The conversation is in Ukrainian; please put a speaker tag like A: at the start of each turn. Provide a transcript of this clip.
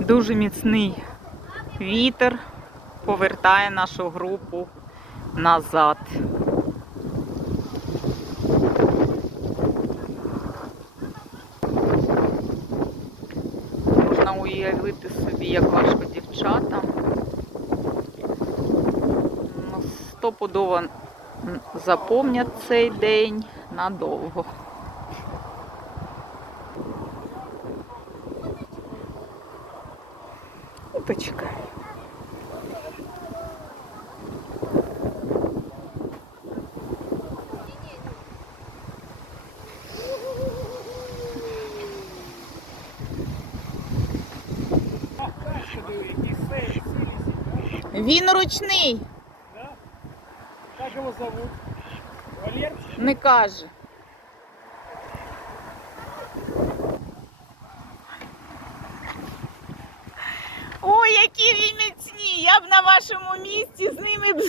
A: Дуже міцний вітер повертає нашу групу назад. Можна уявити собі, як важко дівчатам. Ну, Стопудово м, запомнять цей день надовго. Уточка. Він ручний,
B: Как его зовут? Валер?
A: не каже. Які він міцні! Я б на вашому місці з ними.